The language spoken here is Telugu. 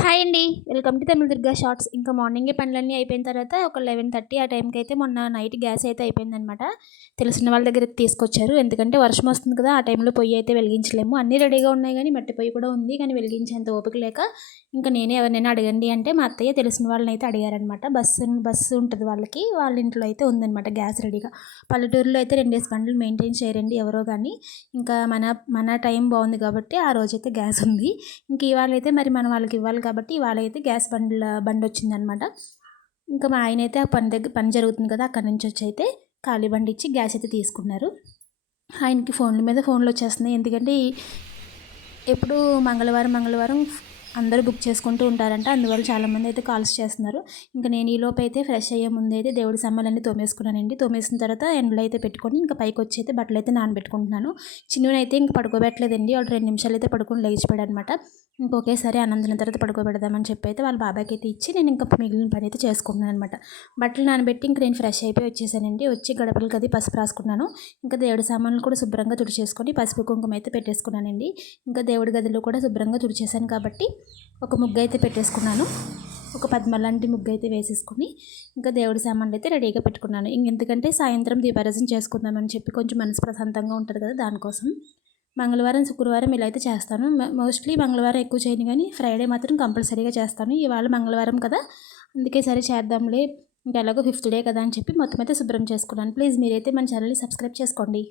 హాయ్ అండి. Welcome to Tamil Durga shorts. ఇంకా మార్నింగే పనులన్నీ అయిపోయిన తర్వాత ఒక లెవెన్ థర్టీ ఆ టైంకి అయితే మొన్న నైట్ గ్యాస్ అయితే అయిపోయిందనమాట తెలిసిన వాళ్ళ దగ్గర తీసుకొచ్చారు. ఎందుకంటే వర్షం వస్తుంది కదా ఆ టైంలో పొయ్యి అయితే వెలిగించలేము. అన్నీ రెడీగా ఉన్నాయి కానీ మట్టి పొయ్యి కూడా ఉంది కానీ వెలిగించేంత ఓపిక లేక ఇంకా నేనే ఎవరినైనా అడగండి అంటే మా అత్తయ్య తెలిసిన వాళ్ళని అయితే అడిగారనమాట బస్సు బస్సు ఉంటుంది వాళ్ళకి వాళ్ళ ఇంట్లో అయితే ఉందన్నమాట గ్యాస్ రెడీగా పల్లెటూరులో అయితే రెండేసి బండ్లు మెయింటైన్ చేయరండి ఎవరో కానీ ఇంకా మన మన టైం బాగుంది కాబట్టి ఆ రోజైతే గ్యాస్ ఉంది. ఇంక ఇవాళ అయితే మరి మనం వాళ్ళకి ఇవ్వాలి కాబట్టి ఇవాళ అయితే గ్యాస్ బండ్ల బండి వచ్చిందనమాట ఇంకా మా ఆయన అయితే ఆ పని దగ్గర పని జరుగుతుంది కదా అక్కడి నుంచి వచ్చి అయితే ఖాళీ బండి ఇచ్చి గ్యాస్ అయితే తీసుకున్నారు. ఆయనకి ఫోన్ల మీద ఫోన్లు వచ్చేస్తున్నాయి ఎందుకంటే ఎప్పుడు మంగళవారం మంగళవారం అందరూ బుక్ చేసుకుంటూ ఉంటారంట. అందువల్ల చాలామంది అయితే కాల్స్ చేస్తున్నారు. ఇంకా నేను ఈ లోపు అయితే ఫ్రెష్ అయ్యే ముందు అయితే దేవుడి సమ్మలన్నీ తోమేసుకున్నానండి. తోమేసిన తర్వాత ఎండలో అయితే పెట్టుకొని ఇంకా పైకి వచ్చి అయితే బట్టలు అయితే నానబెట్టుకుంటున్నాను. చిన్ననైతే ఇంక పడుకోబెట్టలేదండి. వాళ్ళు రెండు నిమిషాలు అయితే పడుకొని లేచిపోయాడు అనమాట ఇంక ఒకేసారి అనంతరం తర్వాత పడుకోబెడదామని చెప్పి అయితే వాళ్ళ బాబాయ్కి అయితే ఇచ్చి నేను ఇంకా మిగిలిన పని అయితే చేసుకుంటున్నాను అనమాట. బట్టలు నానబెట్టి ఇంక నేను ఫ్రెష్ అయిపోయి వచ్చేసానండి. వచ్చి గడపలు గది పసుపు రాసుకున్నాను. ఇంకా దేవుడి సామాన్లు కూడా శుభ్రంగా తుడిచేసుకొని పసుపు కుంకుమ అయితే పెట్టేసుకున్నానండి. ఇంకా దేవుడి గదిలో కూడా శుభ్రంగా తుడిచేసాను కాబట్టి ఒక ముగ్గు అయితే పెట్టేసుకున్నాను. ఒక పద్మలాంటి ముగ్గు అయితే వేసేసుకుని ఇంకా దేవుడి సామాన్లు అయితే రెడీగా పెట్టుకున్నాను. ఇంకెందుకంటే సాయంత్రం దీపారాజన చేసుకుందామని చెప్పి కొంచెం మనసు ప్రశాంతంగా ఉంటుంది కదా దానికోసం. మంగళవారం శుక్రవారం ఇలా అయితే చేస్తాను. మోస్ట్లీ మంగళవారం ఎక్కువ చేయను కానీ ఫ్రైడే మాత్రం కంపల్సరీగా చేస్తాను. ఇవాళ మంగళవారం కదా అందుకే సరే చేద్దాంలే ఇంకా ఎలాగో ఫిఫ్త్ డే కదా అని చెప్పి మొత్తం అయితే శుభ్రం చేసుకున్నాను. ప్లీజ్ మీరైతే మన ఛానల్ని సబ్స్క్రైబ్ చేసుకోండి.